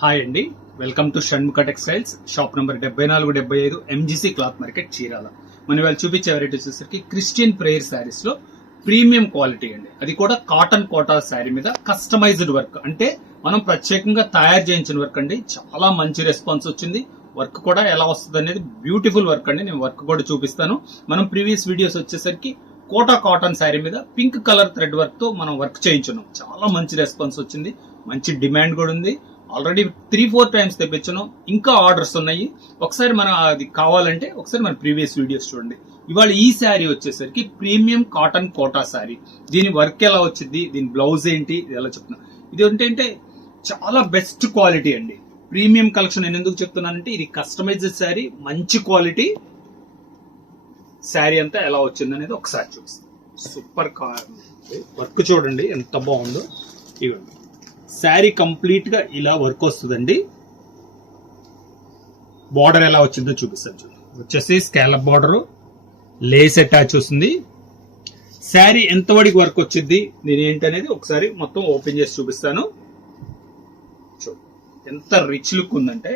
Hi అండి, welcome to Shanmukha textiles. Shop number 7475 MGC cloth market Chirala. మనం వాళ్ళు చూపించే వెరైటీ వచ్చేసరికి క్రిస్టియన్ ప్రేయర్ శారీస్ లో ప్రీమియం క్వాలిటీ అండి. అది కూడా కాటన్ కోటా శారీ మీద కస్టమైజ్డ్ వర్క్, అంటే మనం ప్రత్యేకంగా తయారు చేయించిన వర్క్ అండి. చాలా మంచి రెస్పాన్స్ వచ్చింది. వర్క్ కూడా ఎలా వస్తుంది అనేది బ్యూటిఫుల్ వర్క్ అండి. నేను వర్క్ కూడా చూపిస్తాను. మనం ప్రీవియస్ వీడియోస్ వచ్చేసరికి కోటా కాటన్ శారీ మీద పింక్ కలర్ థ్రెడ్ వర్క్ తో మనం వర్క్ చేయించున్నాం. చాలా మంచి రెస్పాన్స్ వచ్చింది, మంచి డిమాండ్ కూడా ఉంది. ఆల్రెడీ 3-4 టైమ్స్ తెప్పించాను, ఇంకా ఆర్డర్స్ ఉన్నాయి. ఒకసారి మనం అది కావాలంటే ఒకసారి మన ప్రీవియస్ వీడియోస్ చూడండి. ఇవాళ ఈ శారీ వచ్చేసరికి ప్రీమియం కాటన్ కోటా శారీ. దీని వర్క్ ఎలా వచ్చింది, దీని బ్లౌజ్ ఏంటి, ఇది ఎలా చెప్తున్నా. ఇది ఏంటంటే చాలా బెస్ట్ క్వాలిటీ అండి. ప్రీమియం కలెక్షన్ నేను ఎందుకు చెప్తున్నానంటే ఇది కస్టమైజ్డ్ శారీ, మంచి క్వాలిటీ శారీ అంతా ఎలా వచ్చింది అనేది ఒకసారి చూపిస్తాను. సూపర్ వర్క్ చూడండి ఎంత బాగుందో. ఇవ్వండి, శారీ కంప్లీట్ గా ఇలా వర్క్ వస్తుందండి. బార్డర్ ఎలా వచ్చిందో చూపిస్తాను. చూడండి, వచ్చేసి స్కాలప్ బార్డర్, లేస్ అటాచ్ వస్తుంది. శారీ ఎంత వరకు వర్క్ వచ్చింది, దీని ఏంటనేది ఒకసారి మొత్తం ఓపెన్ చేసి చూపిస్తాను. చూడండి ఎంత రిచ్ లుక్ ఉందంటే,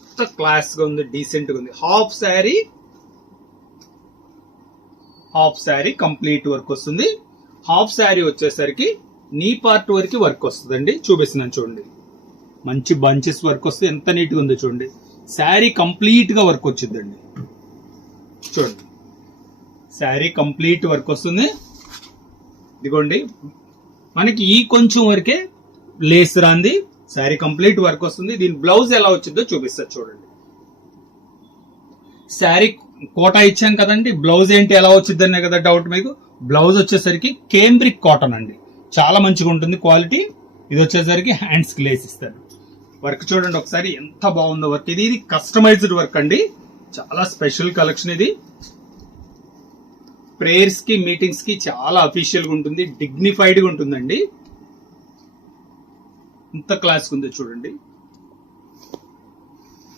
ఎంత క్లాస్ గా ఉంది, డీసెంట్ గా ఉంది. హాఫ్ శారీ కంప్లీట్ వర్క్ వస్తుంది. హాఫ్ శారీ వచ్చేసరికి నీ పార్ట్ వరకు వర్క్ వస్తుందండి. చూపిస్తున్నాను చూడండి, మంచి బంచెస్ వర్క్ వస్తుంది. ఎంత నీట్ గా ఉందో చూడండి. శారీ కంప్లీట్ గా వర్క్ వచ్చిందండి. చూడండి, శారీ కంప్లీట్ వర్క్ వస్తుంది. ఇదిగోండి, మనకి ఈ కొంచెం వరకే లేస్ రాంది. శారీ కంప్లీట్ వర్క్ వస్తుంది. దీని బ్లౌజ్ ఎలా వచ్చిందో చూపిస్తారు చూడండి. శారీ కోటా ఇచ్చాం కదండి, బ్లౌజ్ ఏంటి ఎలా వచ్చిందనే కదా డౌట్ మీకు. బ్లౌజ్ వచ్చేసరికి కేంబ్రిక్ కాటన్ అండి, చాలా మంచిగా ఉంటుంది క్వాలిటీ. ఇది వచ్చేసరికి హ్యాండ్స్ కి లేస్ ఇస్తారు. వర్క్ చూడండి ఒకసారి ఎంత బాగుందో వర్క్. ఇది కస్టమైజ్డ్ వర్క్ అండి, చాలా స్పెషల్ కలెక్షన్. ఇది ప్రేయర్స్ కి, మీటింగ్స్ కి చాలా అఫీషియల్ గా ఉంటుంది, డిగ్నిఫైడ్ గా ఉంటుందండి. ఎంత క్లాస్ ఉందో చూడండి.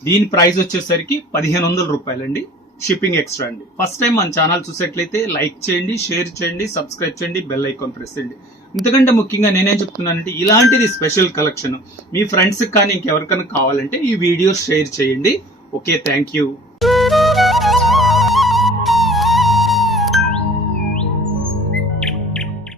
దీని ప్రైస్ వచ్చేసరికి 1500 రూపాయలండి. షిప్పింగ్ ఎక్స్ట్రా అండి. ఫస్ట్ టైం మన ఛానల్ చూసేట్లయితే లైక్ చేయండి, షేర్ చేయండి, సబ్స్క్రైబ్ చేయండి, బెల్ ఐకాన్ ప్రెస్ చేయండి. ఇంతకంటే ముఖ్యంగా నేనేం చెప్తున్నానంటే, ఇలాంటిది స్పెషల్ కలెక్షన్ మీ ఫ్రెండ్స్ కానీ ఇంకెవరికైనా కావాలంటే ఈ వీడియో షేర్ చేయండి. Okay, thank you.